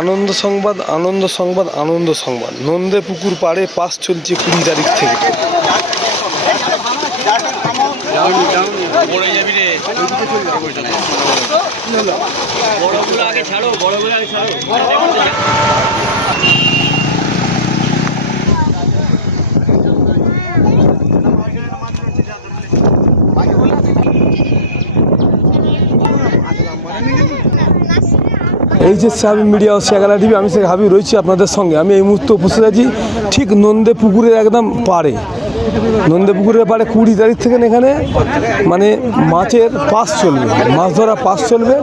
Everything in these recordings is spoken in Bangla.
আনন্দ সংবাদ আনন্দ সংবাদ আনন্দ সংবাদ। নন্দে পুকুর পাড়ে পাস চলছে কুড়ি তারিখ থেকে। ছাড়ো ছাড়ো এই যে সাবি মিডিয়া ও শেখালা টিভি, আমি শেখ হাবি রয়েছি আপনাদের সঙ্গে। আমি এই মুহূর্তে উপস্থিত আছি, ঠিক নন্দে পুকুরের একদম পাড়ে। নন্দে পুকুরের পাড়ে কুড়ি তারিখ থেকে এখানে মানে মাছের পাস চলবে, মাছ ধরা পাস চলবে।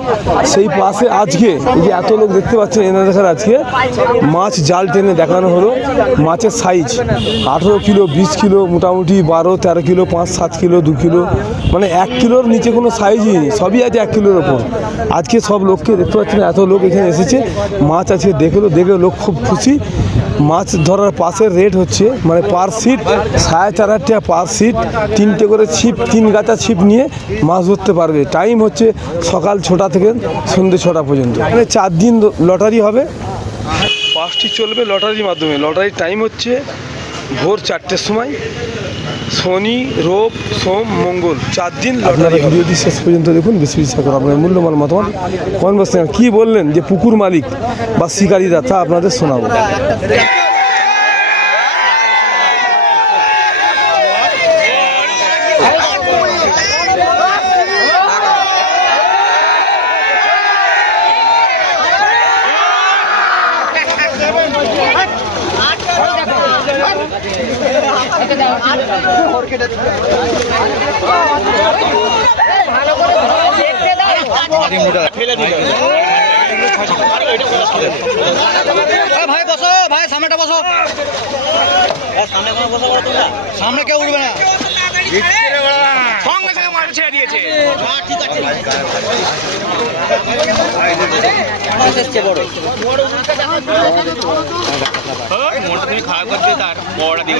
সেই পাশে আজকে, এই যে এত লোক দেখতে পাচ্ছেন এনে দেখার আজকে, মাছ জাল টেনে দেখানো হলো। মাছের সাইজ আঠেরো কিলো, বিশ কিলো, মোটামুটি বারো, তেরো কিলো, পাঁচ, সাত কিলো, দু কিলো মানে এক কিলোর নিচে কোনো সাইজই নেই, সবই আছে এক কিলোর ওপর। আজকে সব লোককে দেখতে পাচ্ছেন, এত লোক এখানে এসেছে, মাছ আজকে দেখল দেখে লোক খুব খুশি। মাছ ধরার পাশের রেট হচ্ছে মানে পার সিট সাড়ে চার হাজার টাকা পার সিট তিনটে করে ছিপ, তিন গাছা ছিপ নিয়ে মাছ ধরতে পারবে। টাইম হচ্ছে সকাল ছটা থেকে সন্ধ্যে ছটা পর্যন্ত। মানে চার দিন লটারি হবে। পাঁচটি চলবে লটারির মাধ্যমে। লটারির টাইম হচ্ছে ভোর চারটের সময়। শনি রোব সোম মঙ্গল চার দিন আপনারা ভিডিওটি শেষ পর্যন্ত দেখুন বেশি বিশ্বাস করে আপনার মূল্যবান মতামত কোন বসছেন কী বললেন যে পুকুর মালিক বা শিকারীরা তা আপনাদের শোনাবো। ভাই বসো ভাই সামনেটা বসো। সামনে কোনো বসে সামনে কেউ উঠবে না সঙ্গে সঙ্গে মাছ ছেড়ে দিয়েছে। ঠিক আছে। মনটা তুমি খারাপ করছে তার বড়টা দিও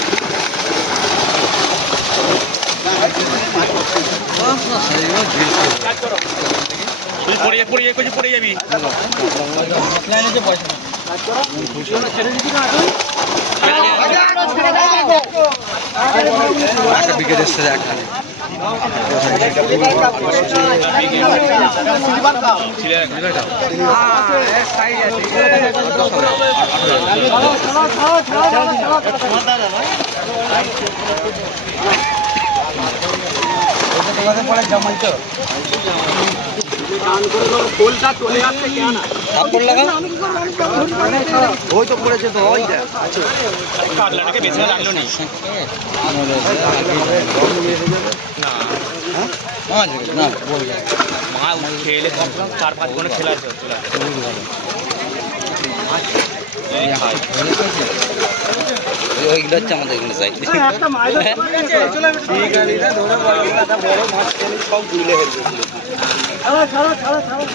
পড়ে যা পড়ে যা কিছু পড়ে যাবি? একটা বিকেট এসছে একখানে তোমাদের পরে জামাই তো? ওই তো পড়েছে তো ওই দেখ। কাতলাটাকে লাগল নি। না। বল। মা খেলে চার পাঁচ খেলা আছে ওইগুলো হচ্ছে আমাদের এগুলো সাইড ঠিক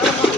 আছে